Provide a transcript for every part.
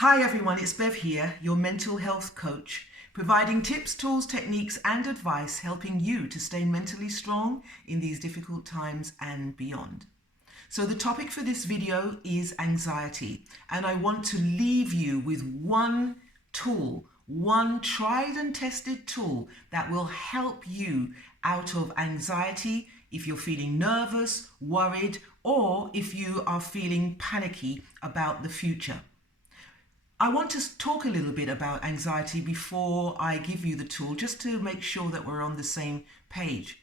Hi everyone, it's Bev here, your mental health coach, providing tips, tools, techniques and advice helping you to stay mentally strong in these difficult times and beyond. So the topic for this video is anxiety, and I want to leave you with one tool, one tried and tested tool that will help you out of anxiety if you're feeling nervous, worried, or if you are feeling panicky about the future. I want to talk a little bit about anxiety before I give you the tool, just to make sure that we're on the same page.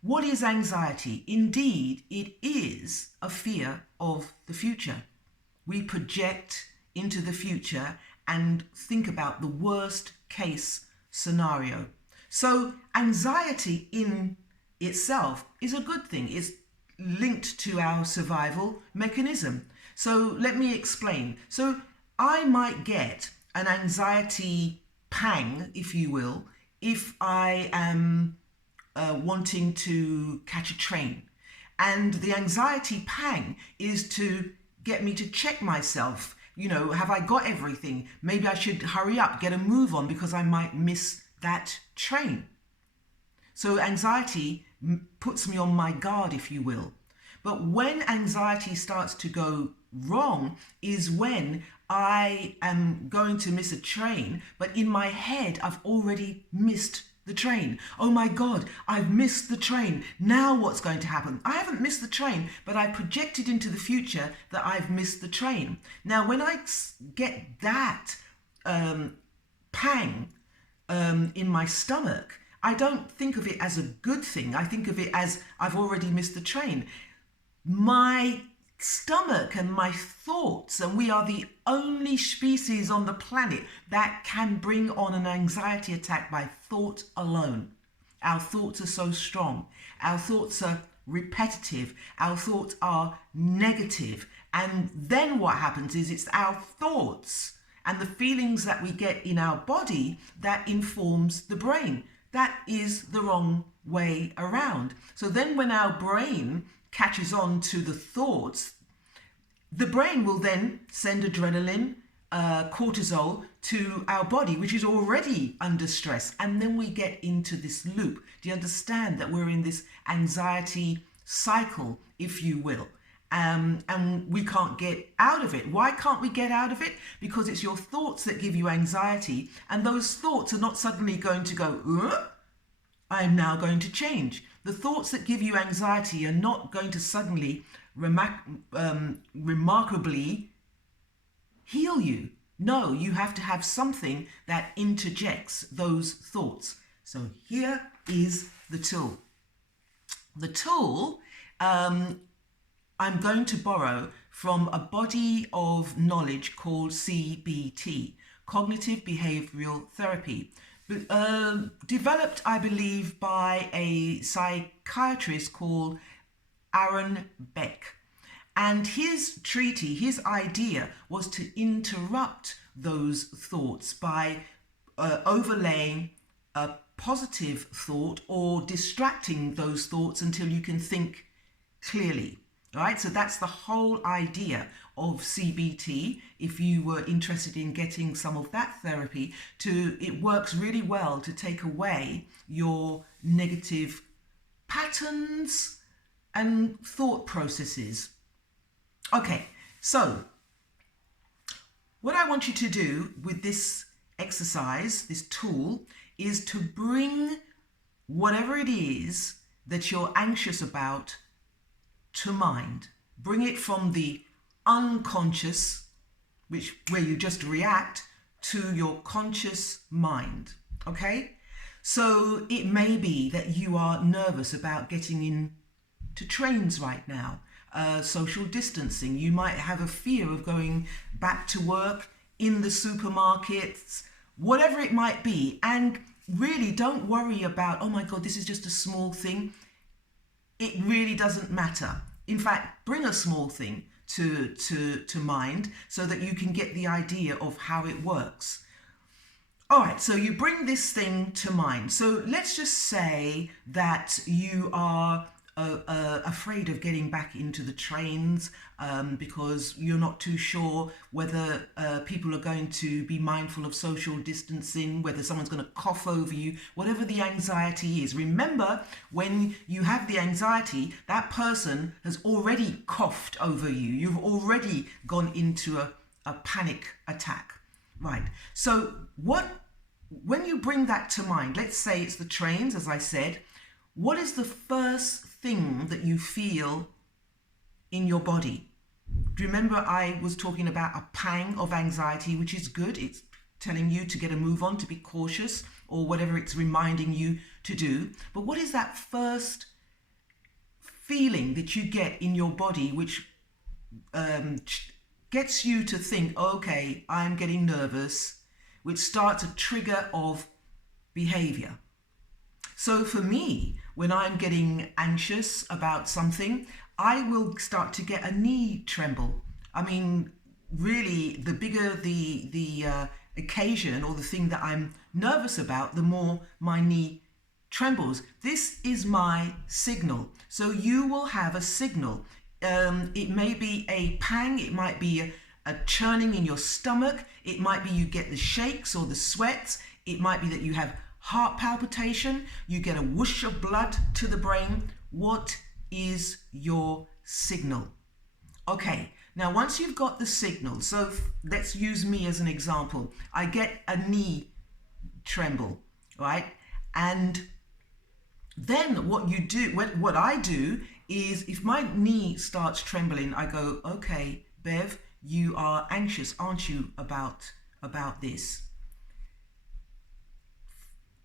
What is anxiety? Indeed, it is a fear of the future. We project into the future and think about the worst case scenario. So anxiety in itself is a good thing. It's linked to our survival mechanism. So let me explain. So I might get an anxiety pang, if you will, if I am wanting to catch a train. And the anxiety pang is to get me to check myself. You know, have I got everything? Maybe I should hurry up, get a move on because I might miss that train. So anxiety puts me on my guard, if you will. But when anxiety starts to go wrong is when I am going to miss a train, but in my head, I've already missed the train. Oh my God, I've missed the train. Now what's going to happen? I haven't missed the train, but I projected into the future that I've missed the train. Now, when I get that pang in my stomach, I don't think of it as a good thing. I think of it as I've already missed the train. My stomach and my thoughts, and we are the only species on the planet that can bring on an anxiety attack by thought alone. Our thoughts are so strong. Our thoughts are repetitive. Our thoughts are negative. And then what happens is it's our thoughts and the feelings that we get in our body that informs the brain. That is the wrong way around. So then when our brain catches on to the thoughts, the brain will then send adrenalin, cortisol to our body, which is already under stress. And then we get into this loop. Do you understand that we're in this anxiety cycle, if you will? And we can't get out of it. Why can't we get out of it? Because it's your thoughts that give you anxiety. And those thoughts are not suddenly going to go, I'm now going to change. The thoughts that give you anxiety are not going to suddenly remarkably heal you. No, you have to have something that interjects those thoughts. So here is the tool. The tool I'm going to borrow from a body of knowledge called CBT, Cognitive Behavioral Therapy. Developed, I believe, by a psychiatrist called Aaron Beck. And his treatise, his idea was to interrupt those thoughts by overlaying a positive thought or distracting those thoughts until you can think clearly. Right, so that's the whole idea of CBT. If you were interested in getting some of that therapy, it works really well to take away your negative patterns and thought processes. Okay, so what I want you to do with this exercise, this tool, is to bring whatever it is that you're anxious about to mind. Bring it from the unconscious, where you just react, to your conscious mind. Okay? So it may be that you are nervous about getting into trains right now, social distancing. You might have a fear of going back to work, in the supermarkets, whatever it might be. And really don't worry about, oh my God, this is just a small thing. It really doesn't matter. In fact, bring a small thing to mind so that you can get the idea of how it works. All right, so you bring this thing to mind. So let's just say that you are afraid of getting back into the trains because you're not too sure whether people are going to be mindful of social distancing, whether someone's going to cough over you, whatever the anxiety is. Remember, when you have the anxiety, that person has already coughed over you. You've already gone into a panic attack. Right. So when you bring that to mind, let's say it's the trains, as I said, what is the first thing that you feel in your body? Do you remember I was talking about a pang of anxiety, which is good. It's telling you to get a move on, to be cautious, or whatever it's reminding you to do. But what is that first feeling that you get in your body which gets you to think, okay, I'm getting nervous, which starts a trigger of behavior? So for me, when I'm getting anxious about something, I will start to get a knee tremble. I mean, really, the bigger the occasion or the thing that I'm nervous about, the more my knee trembles. This is my signal. So you will have a signal. It may be a pang, it might be a churning in your stomach, it might be you get the shakes or the sweats, it might be that you have heart palpitation, you get a whoosh of blood to the brain. What is your signal? Okay, now once you've got the signal, so let's use me as an example. I get a knee tremble, right? And then what I do is, if my knee starts trembling, I go, okay, Bev, you are anxious, aren't you, about this?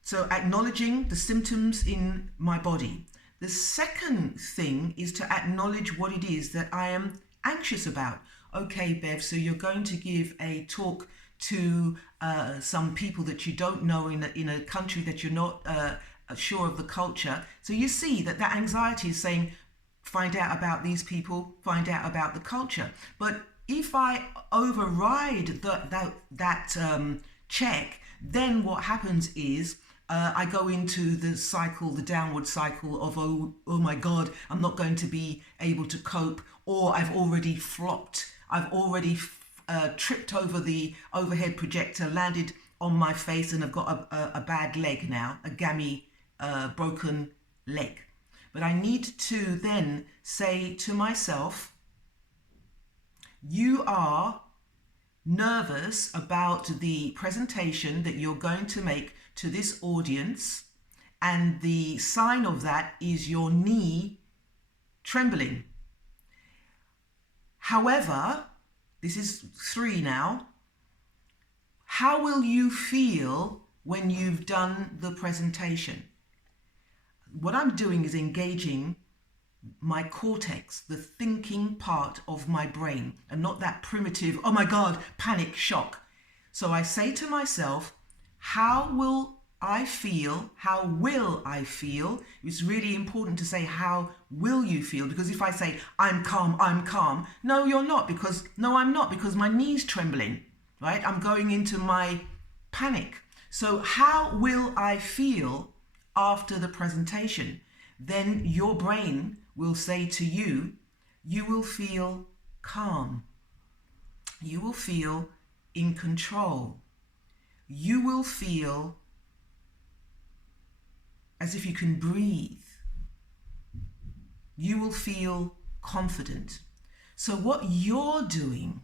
So acknowledging the symptoms in my body. The second thing is to acknowledge what it is that I am anxious about. Okay, Bev, so you're going to give a talk to some people that you don't know in a country that you're not sure of the culture. So you see that anxiety is saying, find out about these people, find out about the culture. But if I override that check, then what happens is I go into the downward cycle of, oh my God, I'm not going to be able to cope, or I've already flopped. I've already tripped over the overhead projector, landed on my face, and I've got a bad leg now, a gammy broken leg. But I need to then say to myself, you are nervous about the presentation that you're going to make to this audience, and the sign of that is your knee trembling. However, this is 3 now. How will you feel when you've done the presentation? What I'm doing is engaging my cortex, the thinking part of my brain, and not that primitive, oh my God, panic, shock. So I say to myself, how will I feel? How will I feel? It's really important to say, how will you feel? Because if I say, I'm calm, no, you're not, because, no, I'm not, because my knee's trembling, right? I'm going into my panic. So how will I feel after the presentation? Then your brain will say to you, you will feel calm. You will feel in control. You will feel as if you can breathe. You will feel confident. So what you're doing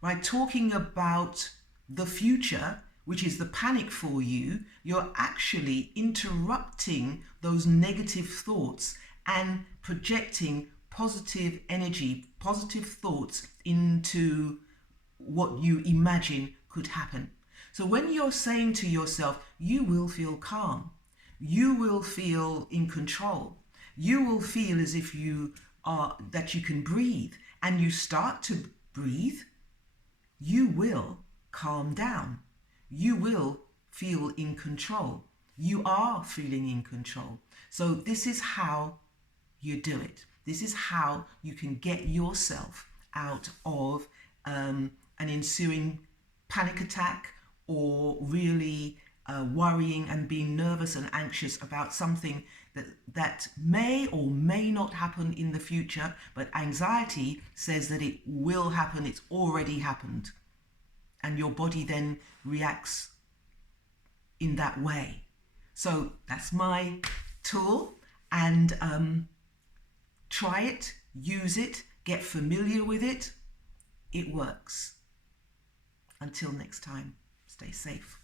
by talking about the future, which is the panic for you, you're actually interrupting those negative thoughts and projecting positive energy, positive thoughts into what you imagine could happen. So when you're saying to yourself, you will feel calm, you will feel in control, you will feel as if that you can breathe, and you start to breathe, you will calm down. You will feel in control. You are feeling in control. So this is how you do it. This is how you can get yourself out of an ensuing panic attack, or really worrying and being nervous and anxious about something that may or may not happen in the future, but anxiety says that it will happen, it's already happened. And your body then reacts in that way. So that's my tool, and try it, use it, get familiar with it. It works. Until next time, stay safe.